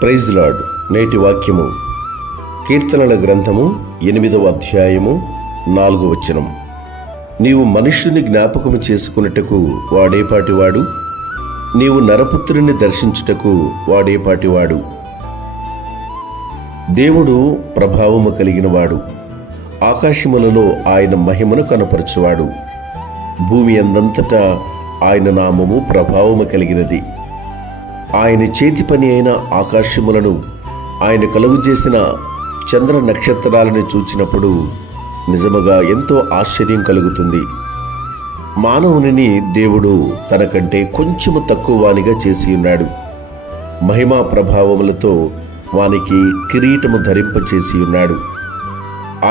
Praise lord. నేటి వాక్యము కీర్తనల గ్రంథము 8వ అధ్యాయము 4వ వచనం. నీవు మనుష్యుని జ్ఞాపకము చేసుకున్నటకు వాడేపాటివాడు, నీవు నరపుత్రుని దర్శించుటకు వాడేపాటివాడు. దేవుడు ప్రభావము కలిగినవాడు. ఆకాశములలో ఆయన మహిమను కనపరచువాడు. భూమి అందంతటా ఆయన నామము ప్రభావము కలిగినది. ఆయన చేతి పని అయిన ఆకాశములను, ఆయన కలుగజేసిన చంద్ర నక్షత్రాలను చూచినప్పుడు నిజముగా ఎంతో ఆశ్చర్యం కలుగుతుంది. మానవుని దేవుడు తనకంటే కొంచెము తక్కువ వానిగా చేసి ఉన్నాడు. మహిమా ప్రభావములతో వానికి కిరీటము ధరింపచేసి ఉన్నాడు.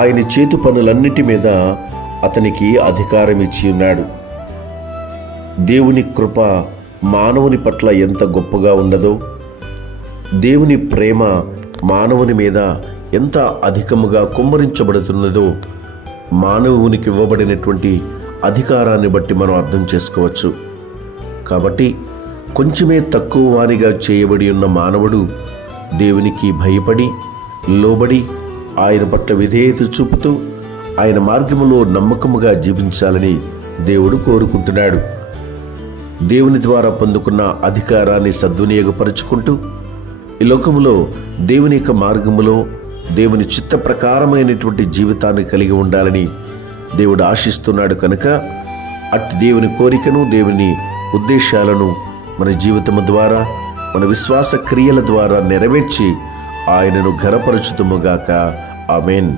ఆయన చేతు పనులన్నిటి మీద అతనికి అధికారం ఇచ్చి ఉన్నాడు. దేవుని కృప మానవుని పట్ల ఎంత గొప్పగా ఉన్నదో, దేవుని ప్రేమ మానవుని మీద ఎంత అధికముగా కుమ్మరించబడుతున్నదో మానవునికి ఇవ్వబడినటువంటి అధికారాన్ని బట్టి మనం అర్థం చేసుకోవచ్చు. కాబట్టి కొంచెమే తక్కువ వానిగా చేయబడి ఉన్న మానవుడు దేవునికి భయపడి లోబడి ఆయన పట్ల విధేయత చూపుతూ ఆయన మార్గములో నమ్మకముగా జీవించాలని దేవుడు కోరుకుంటున్నాడు. దేవుని ద్వారా పొందుకున్న అధికారాన్ని సద్వినియోగపరుచుకుంటూ ఈ లోకములో దేవుని యొక్క మార్గములో దేవుని చిత్త ప్రకారమైనటువంటి జీవితాన్ని కలిగి ఉండాలని దేవుడు ఆశిస్తున్నాడు. కనుక అట్టి దేవుని కోరికను, దేవుని ఉద్దేశాలను మన జీవితము ద్వారా, మన విశ్వాస క్రియల ద్వారా నెరవేర్చి ఆయనను ఘనపరచుతుముగాక. ఆమేన్.